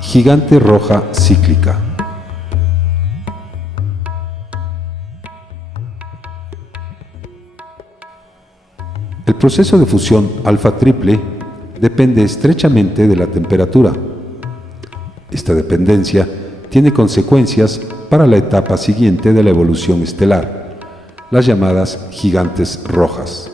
Gigante roja cíclica. El proceso de fusión alfa triple depende estrechamente de la temperatura. Esta dependencia tiene consecuencias para la etapa siguiente de la evolución estelar, las llamadas gigantes rojas.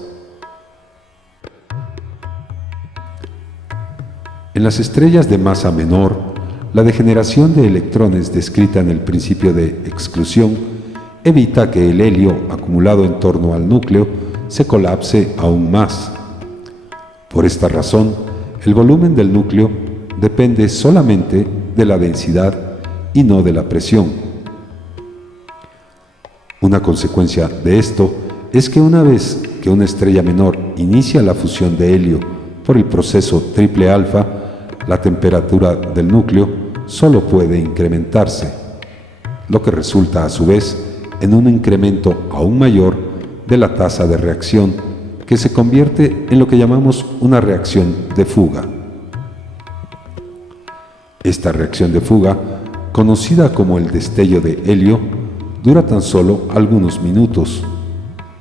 En las estrellas de masa menor, la degeneración de electrones descrita en el principio de exclusión evita que el helio acumulado en torno al núcleo se colapse aún más. Por esta razón, el volumen del núcleo depende solamente de la densidad y no de la presión. Una consecuencia de esto es que una vez que una estrella menor inicia la fusión de helio por el proceso triple alfa, la temperatura del núcleo solo puede incrementarse, lo que resulta a su vez en un incremento aún mayor de la tasa de reacción, que se convierte en lo que llamamos una reacción de fuga. Esta reacción de fuga, conocida como el destello de helio, dura tan solo algunos minutos,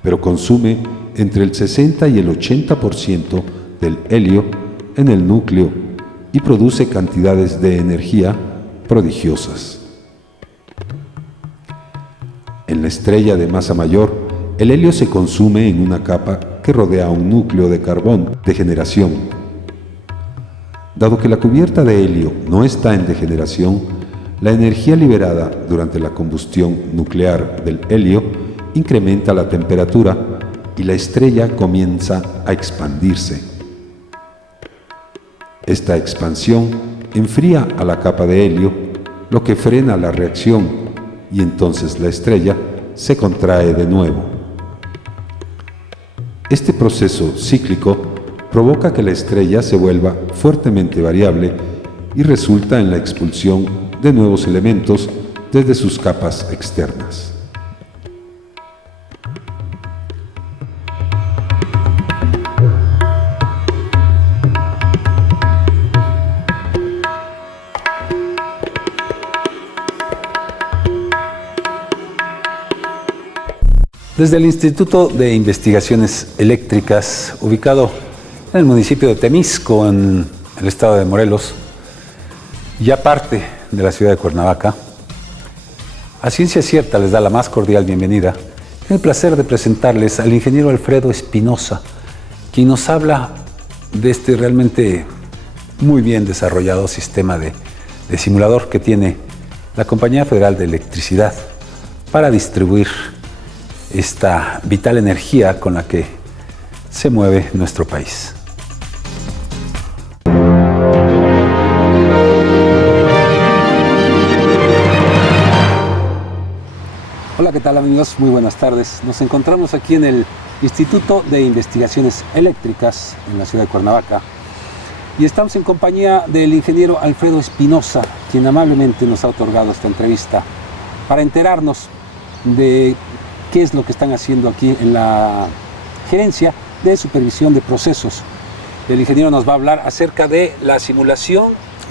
pero consume entre el 60 y el 80% del helio en el núcleo y produce cantidades de energía prodigiosas. En la estrella de masa mayor, el helio se consume en una capa que rodea un núcleo de carbón de generación. Dado que la cubierta de helio no está en degeneración, la energía liberada durante la combustión nuclear del helio incrementa la temperatura y la estrella comienza a expandirse. Esta expansión enfría a la capa de helio, lo que frena la reacción, y entonces la estrella se contrae de nuevo. Este proceso cíclico provoca que la estrella se vuelva fuertemente variable y resulta en la expulsión de nuevos elementos desde sus capas externas. Desde el Instituto de Investigaciones Eléctricas, ubicado en el municipio de Temisco, en el estado de Morelos, ya parte de la ciudad de Cuernavaca, a ciencia cierta les da la más cordial bienvenida. Tengo el placer de presentarles al ingeniero Alfredo Espinosa, quien nos habla de este realmente muy bien desarrollado sistema de simulador que tiene la Compañía Federal de Electricidad para distribuir esta vital energía con la que se mueve nuestro país. Hola, ¿qué tal amigos? Muy buenas tardes. Nos encontramos aquí en el Instituto de Investigaciones Eléctricas en la ciudad de Cuernavaca y estamos en compañía del ingeniero Alfredo Espinosa, quien amablemente nos ha otorgado esta entrevista para enterarnos de qué es lo que están haciendo aquí en la Gerencia de Supervisión de Procesos. El ingeniero nos va a hablar acerca de la simulación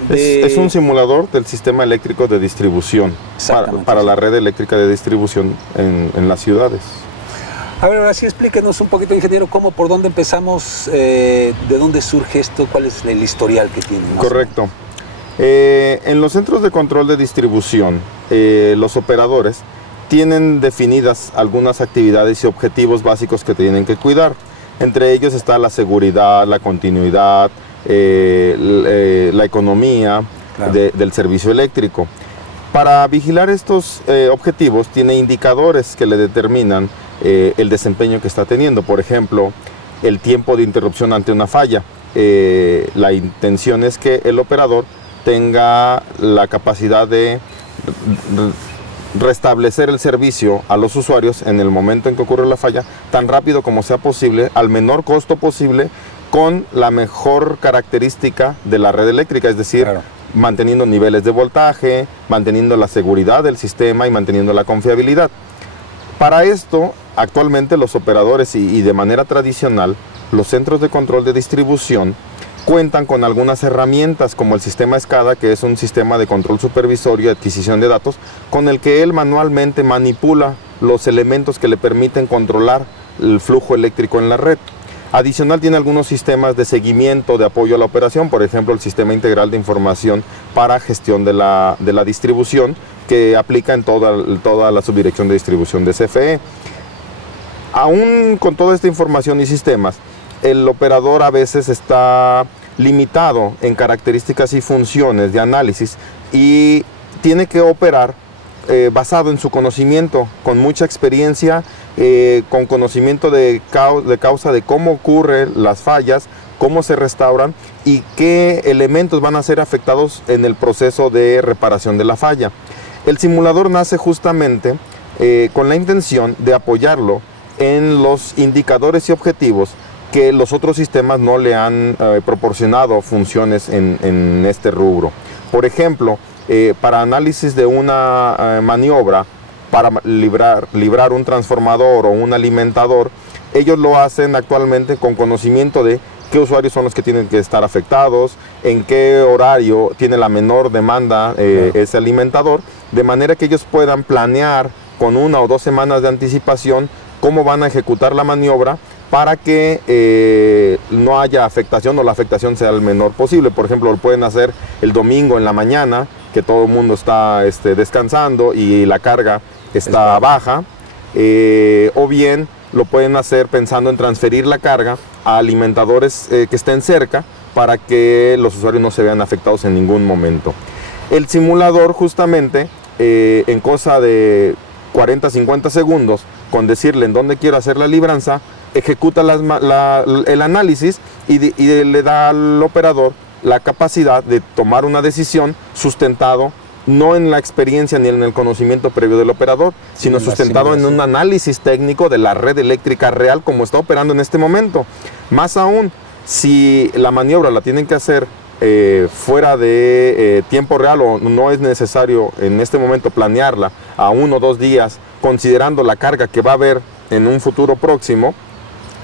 de... Es un simulador del sistema eléctrico de distribución para la red eléctrica de distribución en las ciudades. A ver, ahora sí explíquenos un poquito, ingeniero, por dónde empezamos, de dónde surge esto, cuál es el historial que tiene. Correcto. En los centros de control de distribución, los operadores tienen definidas algunas actividades y objetivos básicos que tienen que cuidar. Entre ellos está la seguridad, la continuidad, la economía, claro, del servicio eléctrico. Para vigilar estos objetivos tiene indicadores que le determinan el desempeño que está teniendo. Por ejemplo, el tiempo de interrupción ante una falla. la intención es que el operador tenga la capacidad de restablecer el servicio a los usuarios en el momento en que ocurre la falla, tan rápido como sea posible, al menor costo posible, con la mejor característica de la red eléctrica, es decir, claro, manteniendo niveles de voltaje, manteniendo la seguridad del sistema y manteniendo la confiabilidad. Para esto, actualmente los operadores y de manera tradicional, los centros de control de distribución cuentan con algunas herramientas como el sistema SCADA, que es un sistema de control supervisorio y adquisición de datos, con el que él manualmente manipula los elementos que le permiten controlar el flujo eléctrico en la red. Adicional, tiene algunos sistemas de seguimiento, de apoyo a la operación, por ejemplo el Sistema Integral de Información para Gestión de la Distribución, que aplica en toda la subdirección de distribución de CFE. Aún con toda esta información y sistemas, el operador a veces está limitado en características y funciones de análisis y tiene que operar basado en su conocimiento, con mucha experiencia, con conocimiento de causa de cómo ocurren las fallas, cómo se restauran y qué elementos van a ser afectados en el proceso de reparación de la falla. El simulador nace justamente con la intención de apoyarlo en los indicadores y objetivos que los otros sistemas no le han proporcionado funciones en este rubro. Por ejemplo, para análisis de una maniobra, para librar un transformador o un alimentador, ellos lo hacen actualmente con conocimiento de qué usuarios son los que tienen que estar afectados, en qué horario tiene la menor demanda ese alimentador, de manera que ellos puedan planear con 1 o 2 semanas de anticipación cómo van a ejecutar la maniobra para que no haya afectación o la afectación sea el menor posible. Por ejemplo, lo pueden hacer el domingo en la mañana, que todo el mundo está descansando y la carga está baja, o bien lo pueden hacer pensando en transferir la carga a alimentadores que estén cerca para que los usuarios no se vean afectados en ningún momento. El simulador justamente, en cosa de 40-50 segundos, con decirle en dónde quiero hacer la libranza, ejecuta el análisis y le da al operador la capacidad de tomar una decisión sustentado no en la experiencia ni en el conocimiento previo del operador, sino sustentado en un análisis técnico de la red eléctrica real como está operando en este momento. Más aún, si la maniobra la tienen que hacer fuera de tiempo real o no es necesario en este momento planearla a 1 o 2 días, considerando la carga que va a haber en un futuro próximo,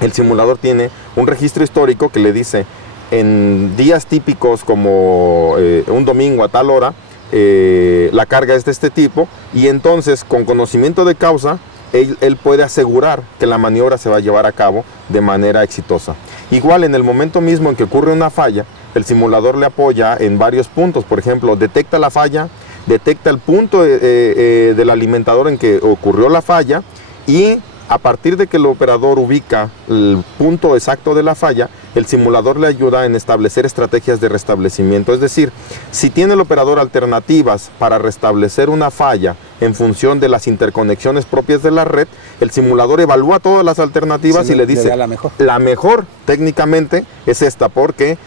el simulador tiene un registro histórico que le dice en días típicos como un domingo a tal hora, la carga es de este tipo, y entonces con conocimiento de causa él puede asegurar que la maniobra se va a llevar a cabo de manera exitosa. Igual, en el momento mismo en que ocurre una falla, el simulador le apoya en varios puntos. Por ejemplo, detecta la falla, detecta el punto del alimentador en que ocurrió la falla, y a partir de que el operador ubica el punto exacto de la falla, el simulador le ayuda en establecer estrategias de restablecimiento. Es decir, si tiene el operador alternativas para restablecer una falla en función de las interconexiones propias de la red, el simulador evalúa todas las alternativas y le dice, la mejor técnicamente es esta, porque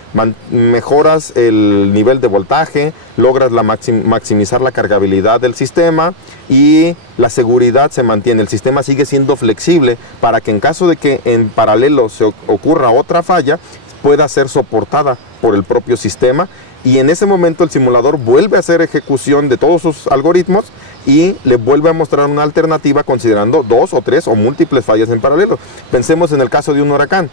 mejoras el nivel de voltaje, logras maximizar la cargabilidad del sistema y la seguridad se mantiene. El sistema sigue siendo flexible para que en caso de que en paralelo se ocurra otra falla, pueda ser soportada por el propio sistema, y en ese momento el simulador vuelve a hacer ejecución de todos sus algoritmos y le vuelve a mostrar una alternativa considerando 2 o 3 o múltiples fallas en paralelo. Pensemos en el caso de un huracán.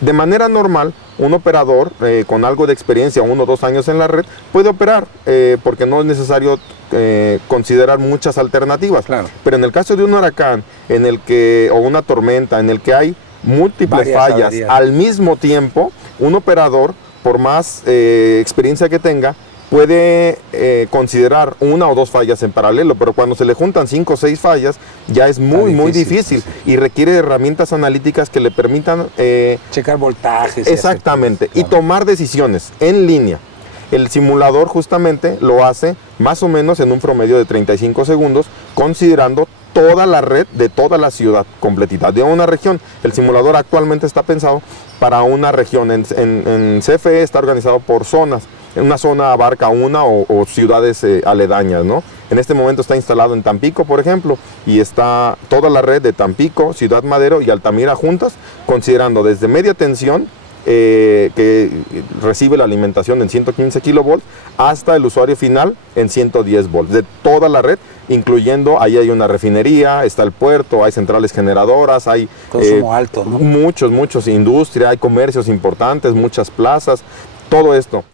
De manera normal, un operador con algo de experiencia, 1 o 2 años en la red, puede operar porque no es necesario considerar muchas alternativas. Claro. Pero en el caso de un huracán o una tormenta en el que hay múltiples fallas al mismo tiempo, un operador, por más experiencia que tenga, puede considerar 1 o 2 fallas en paralelo, pero cuando se le juntan 5 o 6 fallas, ya es muy difícil y requiere herramientas analíticas que le permitan checar voltajes. Exactamente, y tomar decisiones en línea. El simulador justamente lo hace más o menos en un promedio de 35 segundos, considerando toda la red de toda la ciudad completita, de una región. El simulador actualmente está pensado para una región. En CFE está organizado por zonas. En una zona abarca una o ciudades aledañas, ¿no? En este momento está instalado en Tampico, por ejemplo, y está toda la red de Tampico, Ciudad Madero y Altamira juntas, considerando desde media tensión, que recibe la alimentación en 115 kilovolts, hasta el usuario final en 110 volts, de toda la red, incluyendo, ahí hay una refinería, está el puerto, hay centrales generadoras, hay consumo alto, ¿no? muchos, industria, hay comercios importantes, muchas plazas, todo esto.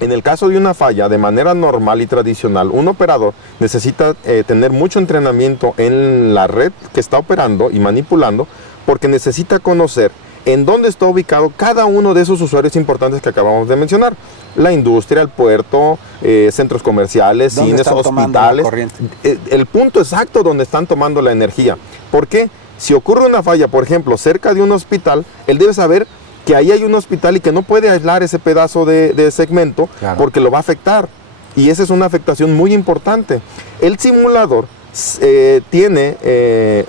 En el caso de una falla, de manera normal y tradicional, un operador necesita tener mucho entrenamiento en la red que está operando y manipulando, porque necesita conocer en dónde está ubicado cada uno de esos usuarios importantes que acabamos de mencionar. La industria, el puerto, centros comerciales, cines, hospitales. El punto exacto donde están tomando la energía. ¿Por qué? Si ocurre una falla, por ejemplo, cerca de un hospital, él debe saber que ahí hay un hospital y que no puede aislar ese pedazo de segmento, claro, porque lo va a afectar. Y esa es una afectación muy importante. El simulador tiene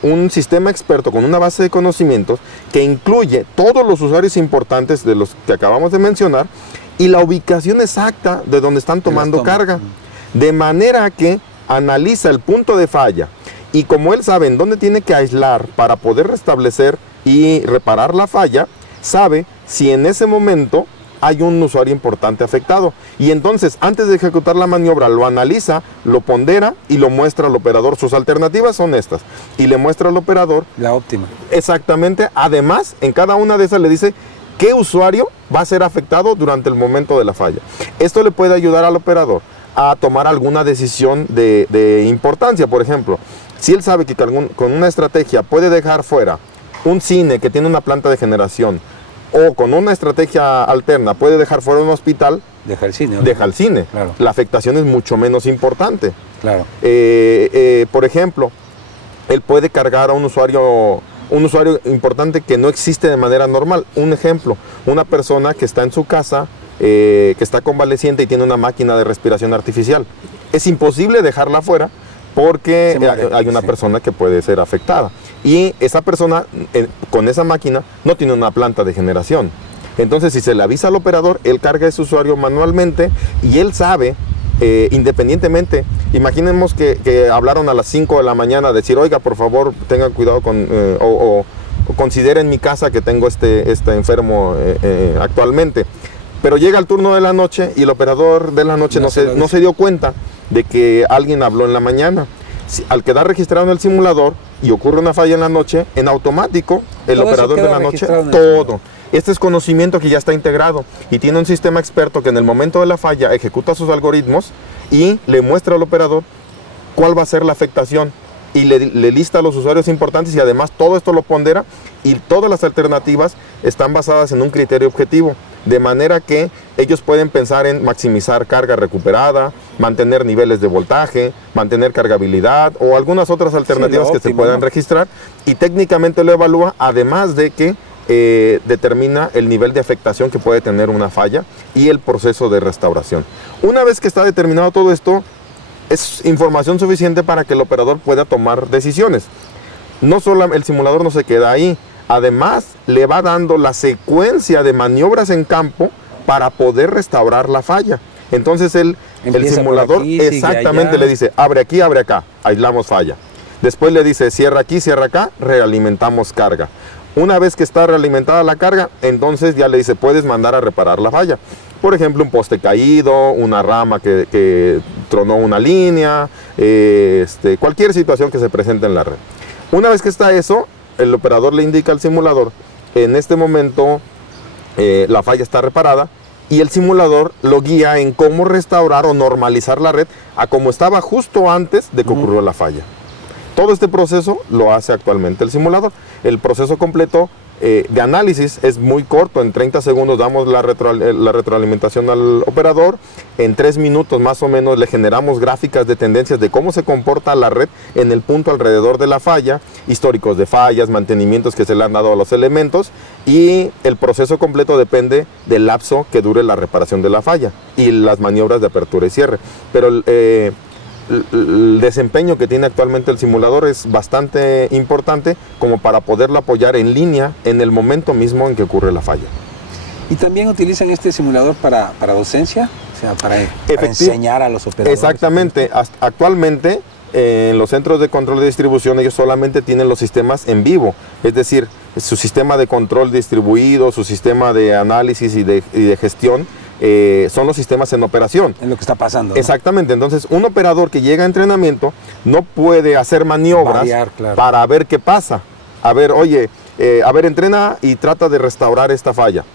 un sistema experto con una base de conocimientos que incluye todos los usuarios importantes de los que acabamos de mencionar y la ubicación exacta de donde están tomando carga. De manera que analiza el punto de falla y como él sabe en dónde tiene que aislar para poder restablecer y reparar la falla, sabe si en ese momento hay un usuario importante afectado. Y entonces, antes de ejecutar la maniobra, lo analiza, lo pondera y lo muestra al operador. Sus alternativas son estas. Y le muestra al operador la óptima. Exactamente. Además, en cada una de esas le dice qué usuario va a ser afectado durante el momento de la falla. Esto le puede ayudar al operador a tomar alguna decisión de importancia. Por ejemplo, si él sabe que con una estrategia puede dejar fuera un cine que tiene una planta de generación, o con una estrategia alterna puede dejar fuera un hospital, deja el cine. Deja el cine. Claro. La afectación es mucho menos importante. Claro. Por ejemplo, él puede cargar a un usuario importante que no existe de manera normal. Un ejemplo, una persona que está en su casa, que está convaleciente y tiene una máquina de respiración artificial. Es imposible dejarla fuera porque hay una persona que puede ser afectada. Y esa persona con esa máquina no tiene una planta de generación. Entonces, si se le avisa al operador, él carga a ese usuario manualmente y él sabe, independientemente, imaginemos que hablaron a las 5 de la mañana, decir, oiga, por favor, tengan cuidado o consideren mi casa que tengo este enfermo actualmente. Pero llega el turno de la noche y el operador de la noche no se dio cuenta de que alguien habló en la mañana. Al quedar registrado en el simulador y ocurre una falla en la noche, en automático el operador de la noche, todo. Este es conocimiento que ya está integrado y tiene un sistema experto que en el momento de la falla ejecuta sus algoritmos y le muestra al operador cuál va a ser la afectación y le lista a los usuarios importantes y además todo esto lo pondera y todas las alternativas están basadas en un criterio objetivo. De manera que ellos pueden pensar en maximizar carga recuperada, mantener niveles de voltaje, mantener cargabilidad o algunas otras alternativas que se puedan registrar y técnicamente lo evalúa, además de que determina el nivel de afectación que puede tener una falla y el proceso de restauración. Una vez que está determinado todo esto, es información suficiente para que el operador pueda tomar decisiones. No solo el simulador no se queda ahí. Además, le va dando la secuencia de maniobras en campo para poder restaurar la falla. Entonces, el simulador aquí, exactamente le dice, abre aquí, abre acá, aislamos falla. Después le dice, cierra aquí, cierra acá, realimentamos carga. Una vez que está realimentada la carga, entonces ya le dice, puedes mandar a reparar la falla. Por ejemplo, un poste caído, una rama que tronó una línea, cualquier situación que se presente en la red. Una vez que está eso, el operador le indica al simulador, en este momento la falla está reparada y el simulador lo guía en cómo restaurar o normalizar la red a como estaba justo antes de que ocurrió la falla. Todo este proceso lo hace actualmente el simulador. El proceso completo de análisis es muy corto, en 30 segundos damos la retroalimentación al operador, en 3 minutos más o menos le generamos gráficas de tendencias de cómo se comporta la red en el punto alrededor de la falla, históricos de fallas, mantenimientos que se le han dado a los elementos, y el proceso completo depende del lapso que dure la reparación de la falla y las maniobras de apertura y cierre. Pero el desempeño que tiene actualmente el simulador es bastante importante como para poderlo apoyar en línea en el momento mismo en que ocurre la falla. ¿Y también utilizan este simulador para docencia? O sea, para enseñar a los operadores. Exactamente. Actualmente, en los centros de control de distribución, ellos solamente tienen los sistemas en vivo. Es decir, su sistema de control distribuido, su sistema de análisis y de gestión, son los sistemas en operación. Es lo que está pasando, ¿no? Exactamente. Entonces, un operador que llega a entrenamiento no puede hacer maniobras variar, claro, para ver qué pasa. A ver, oye, entrena y trata de restaurar esta falla.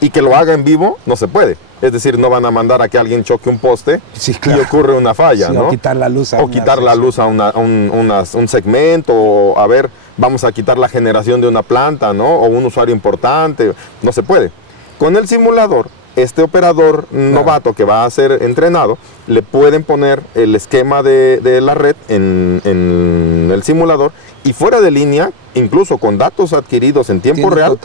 Y que lo haga en vivo, no se puede. Es decir, no van a mandar a que alguien choque un poste, sí, claro, y ocurre una falla, ¿no? O quitar la luz a un segmento, o a ver, vamos a quitar la generación de una planta, ¿no? O un usuario importante. No se puede. Con el simulador, este operador novato que va a ser entrenado, le pueden poner el esquema de la red en el simulador, y fuera de línea, incluso con datos adquiridos en tiempo real,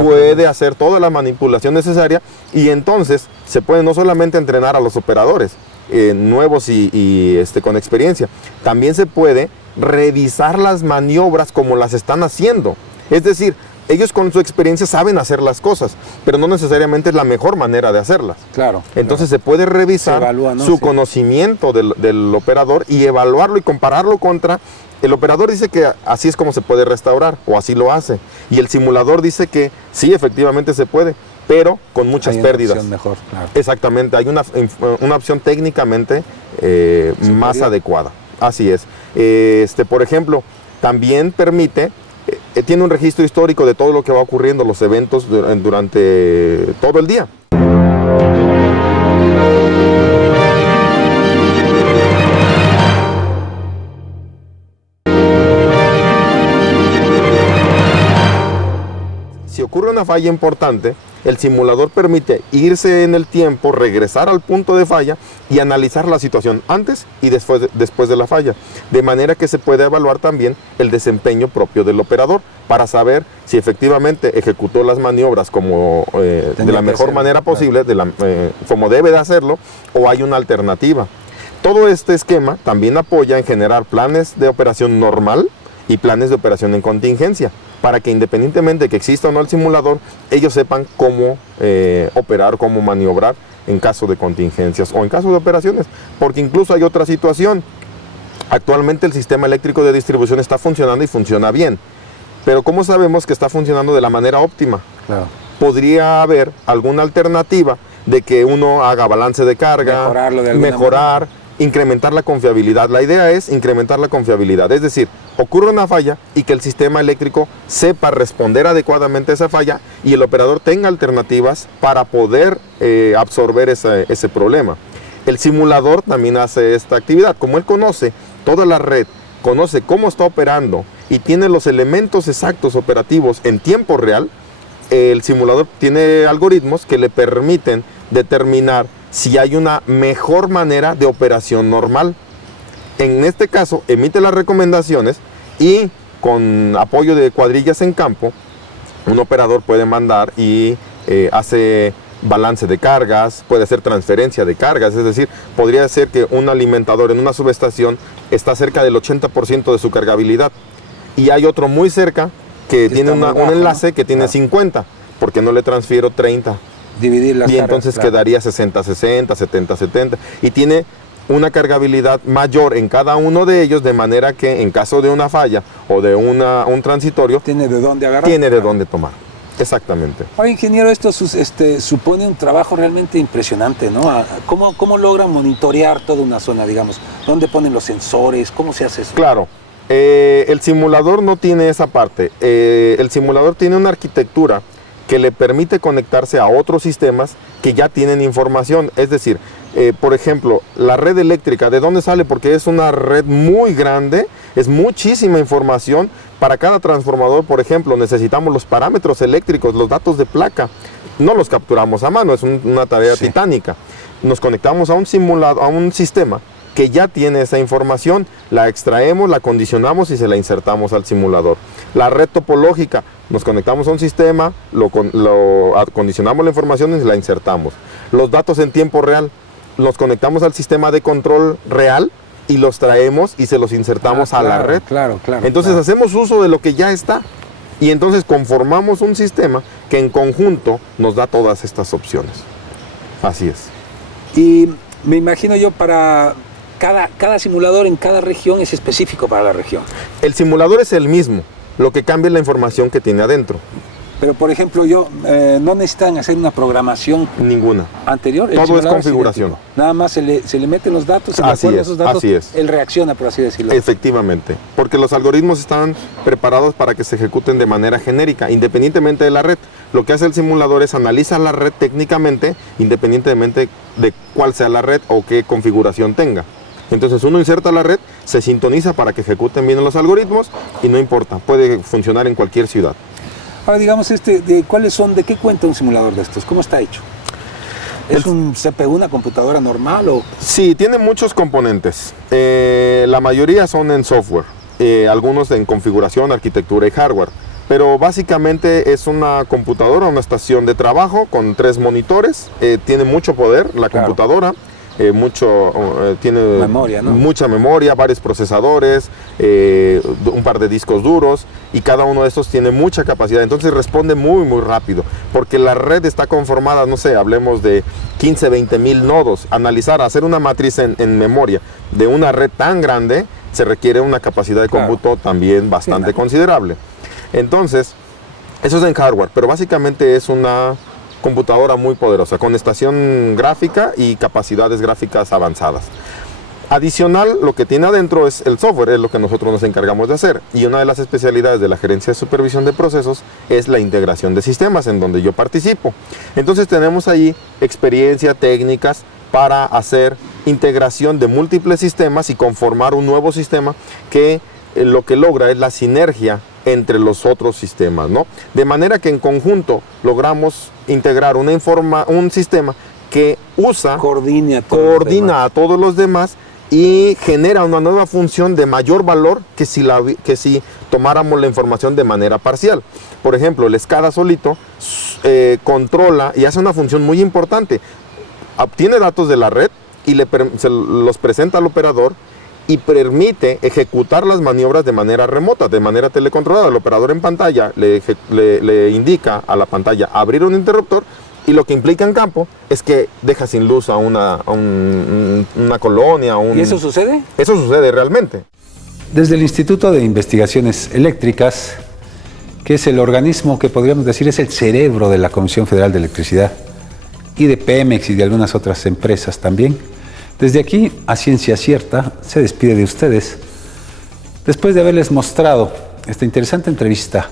puede hacer toda la manipulación necesaria, y entonces se puede no solamente entrenar a los operadores nuevos y con experiencia, también se puede revisar las maniobras como las están haciendo. Es decir, ellos con su experiencia saben hacer las cosas, pero no necesariamente es la mejor manera de hacerlas. Claro. Entonces se puede revisar su conocimiento del operador y evaluarlo y compararlo contra... El operador dice que así es como se puede restaurar, o así lo hace. Y el simulador dice que sí, efectivamente se puede, pero con muchas pérdidas. Hay una opción mejor, claro. Exactamente, hay una opción técnicamente más adecuada. Así es. Por ejemplo, también permite... tiene un registro histórico de todo lo que va ocurriendo, los eventos durante todo el día. Si ocurre una falla importante, el simulador permite irse en el tiempo, regresar al punto de falla y analizar la situación antes y después de la falla. De manera que se puede evaluar también el desempeño propio del operador para saber si efectivamente ejecutó las maniobras como, de la mejor manera posible, como debe de hacerlo, o hay una alternativa. Todo este esquema también apoya en generar planes de operación normal y planes de operación en contingencia, para que independientemente de que exista o no el simulador, ellos sepan cómo operar, cómo maniobrar en caso de contingencias o en caso de operaciones. Porque incluso hay otra situación. Actualmente el sistema eléctrico de distribución está funcionando y funciona bien. Pero ¿cómo sabemos que está funcionando de la manera óptima? Claro. Podría haber alguna alternativa de que uno haga balance de carga, mejorar, incrementar la confiabilidad. La idea es incrementar la confiabilidad, es decir, ocurre una falla y que el sistema eléctrico sepa responder adecuadamente a esa falla y el operador tenga alternativas para poder absorber ese problema. El simulador también hace esta actividad. Como él conoce toda la red, conoce cómo está operando y tiene los elementos exactos operativos en tiempo real, el simulador tiene algoritmos que le permiten determinar si hay una mejor manera de operación normal. En este caso, emite las recomendaciones y con apoyo de cuadrillas en campo, un operador puede mandar y hace balance de cargas, puede hacer transferencia de cargas, es decir, podría ser que un alimentador en una subestación está cerca del 80% de su cargabilidad y hay otro muy cerca que tiene un enlace que tiene 50, porque no le transfiero 30. Dividir las y entonces cargas, quedaría 60-60, 70-70 y tiene una cargabilidad mayor en cada uno de ellos, de manera que en caso de una falla o de un transitorio tiene de dónde agarrar, tiene de dónde tomar. Exactamente. Oye, ingeniero, esto supone un trabajo realmente impresionante, ¿no? ¿Cómo logran monitorear toda una zona, digamos? ¿Dónde ponen los sensores? ¿Cómo se hace eso? Claro, el simulador no tiene esa parte. El simulador tiene una arquitectura que le permite conectarse a otros sistemas que ya tienen información. Es decir, por ejemplo, la red eléctrica, ¿de dónde sale? Porque es una red muy grande, es muchísima información. Para cada transformador, por ejemplo, necesitamos los parámetros eléctricos, los datos de placa. No los capturamos a mano, es una tarea titánica. nos conectamos a un simulado, a un sistema que ya tiene esa información, la extraemos, la condicionamos y se la insertamos al simulador. La red topológica, nos conectamos a un sistema, lo acondicionamos la información y la insertamos. Los datos en tiempo real, los conectamos al sistema de control real y los traemos y se los insertamos a la red. Claro. Entonces hacemos uso de lo que ya está y entonces conformamos un sistema que en conjunto nos da todas estas opciones. Así es. Y me imagino yo para cada simulador en cada región es específico para la región. El simulador es el mismo, lo que cambia es la información que tiene adentro. Pero por ejemplo no necesitan hacer una programación Ninguna. anterior. Todo es configuración. Nada más se le meten los datos y de acuerdo a esos datos él reacciona, por así decirlo. Efectivamente, porque los algoritmos están preparados para que se ejecuten de manera genérica, independientemente de la red. Lo que hace el simulador es analizar la red técnicamente, independientemente de cuál sea la red o qué configuración tenga. Entonces uno inserta la red, se sintoniza para que ejecuten bien los algoritmos y no importa, puede funcionar en cualquier ciudad. Ahora digamos, ¿de qué cuenta un simulador de estos? ¿Cómo está hecho? ¿Es un CPU, una computadora normal o...? Sí, tiene muchos componentes. La mayoría son en software, algunos en configuración, arquitectura y hardware. Pero básicamente es una computadora, una estación de trabajo con 3 monitores. Tiene mucho poder la computadora. Tiene memoria, ¿no? Mucha memoria, varios procesadores, un par de discos duros y cada uno de estos tiene mucha capacidad, entonces responde muy rápido, porque la red está conformada, no sé, hablemos de 15, 20 mil nodos. Hacer una matriz en memoria de una red tan grande se requiere una capacidad de cómputo también bastante considerable. Entonces, eso es en hardware, pero básicamente es una computadora muy poderosa, con estación gráfica y capacidades gráficas avanzadas. Adicional, lo que tiene adentro es el software, es lo que nosotros nos encargamos de hacer. Y una de las especialidades de la gerencia de supervisión de procesos es la integración de sistemas, en donde yo participo. Entonces tenemos ahí experiencia, técnicas para hacer integración de múltiples sistemas y conformar un nuevo sistema que lo que logra es la sinergia entre los otros sistemas, ¿no? De manera que en conjunto logramos integrar un sistema que coordina a todos los demás y genera una nueva función de mayor valor que si tomáramos la información de manera parcial. Por ejemplo, el SCADA solito controla y hace una función muy importante. Obtiene datos de la red y se los presenta al operador y permite ejecutar las maniobras de manera remota, de manera telecontrolada. El operador en pantalla le indica a la pantalla abrir un interruptor y lo que implica en campo es que deja sin luz a una colonia. ¿Y eso sucede? Eso sucede realmente. Desde el Instituto de Investigaciones Eléctricas, que es el organismo que podríamos decir es el cerebro de la Comisión Federal de Electricidad y de Pemex y de algunas otras empresas también, desde aquí, a ciencia cierta, se despide de ustedes después de haberles mostrado esta interesante entrevista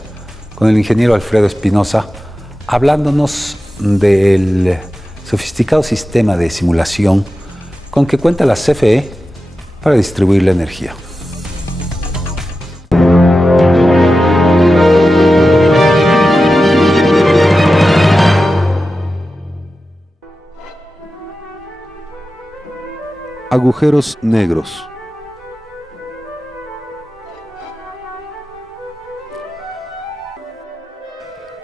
con el ingeniero Alfredo Espinosa, hablándonos del sofisticado sistema de simulación con que cuenta la CFE para distribuir la energía. Agujeros negros.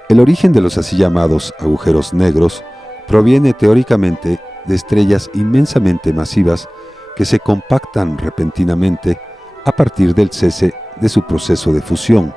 El origen de los así llamados agujeros negros proviene teóricamente de estrellas inmensamente masivas que se compactan repentinamente a partir del cese de su proceso de fusión.